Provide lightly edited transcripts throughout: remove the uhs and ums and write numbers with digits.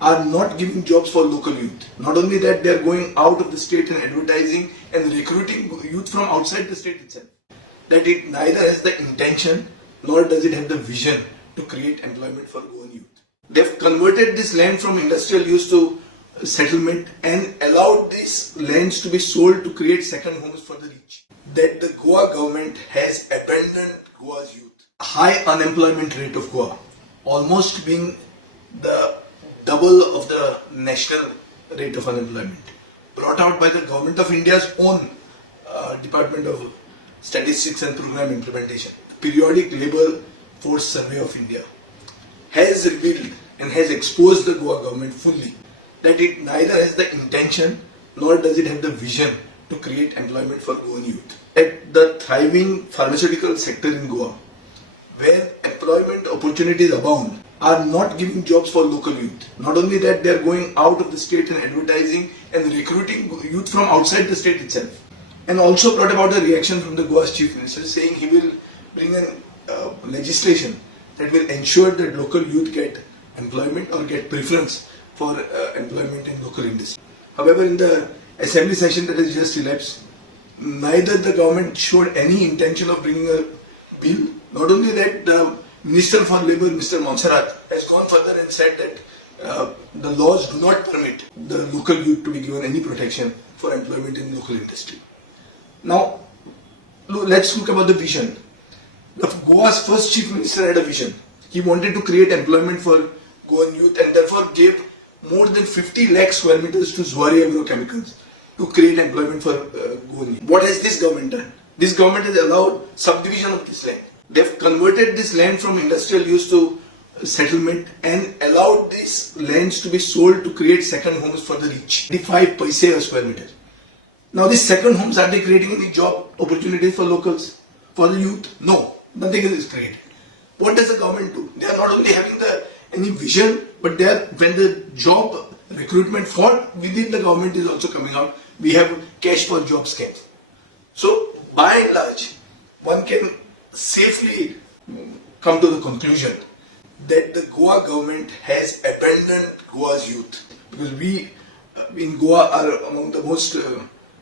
are not giving jobs for local youth. Not only that, they are going out of the state and advertising and recruiting youth from outside the state itself. That it neither has the intention nor does it have the vision to create employment for Goan youth. They've converted this land from industrial use to settlement and allowed these lands to be sold to create second homes for the rich. That the Goa government has abandoned Goa's youth. High unemployment rate of Goa, almost being the double of the national rate of unemployment, brought out by the Government of India's own Department of Statistics and Program Implementation. The Periodic Labour Force Survey of India has revealed and has exposed the Goa government fully that it neither has the intention nor does it have the vision to create employment for Goan youth. At the thriving pharmaceutical sector in Goa, where employment opportunities abound, are not giving jobs for local youth. Not only that, they are going out of the state and advertising and recruiting youth from outside the state itself. And also brought about a reaction from the Goa's Chief Minister saying he will bring in legislation that will ensure that local youth get employment or get preference for employment in local industry. However, in the assembly session that has just elapsed, neither the government showed any intention of bringing a bill. Not only that, the Minister for Labour, Mr. Montserrat, has gone further and said that the laws do not permit the local youth to be given any protection for employment in local industry. Now, let's look about the vision. Goa's first Chief Minister had a vision. He wanted to create employment for Goan youth and therefore gave more than 50 lakh square meters to Zuari Agrochemicals to create employment for Goan youth. What has this government done? This government has allowed subdivision of this land. They've converted this land from industrial use to settlement and allowed these lands to be sold to create second homes for the rich. 25 paise a square meter. Now these second homes, are they creating any job opportunities for locals, for the youth? No, nothing is created. What does the government do? They are not only having any vision, but they are, when the job recruitment for within the government is also coming out, we have cash for job scams. So by and large, one can safely come to the conclusion that the Goa government has abandoned Goa's youth, because we in Goa are among the most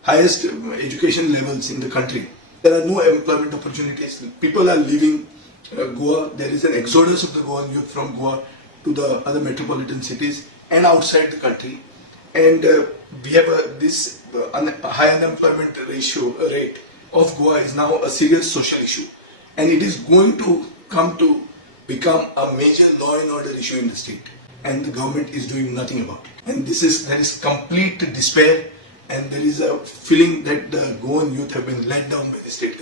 highest education levels in the country. There are no employment opportunities. People are leaving Goa. There is an exodus of the Goan youth from Goa to the other metropolitan cities and outside the country. And we have this high unemployment rate of Goa is now a serious social issue. And it is going to come to become a major law and order issue in the state. And the government is doing nothing about it. And there is complete despair, and there is a feeling that the Goan youth have been let down by the state.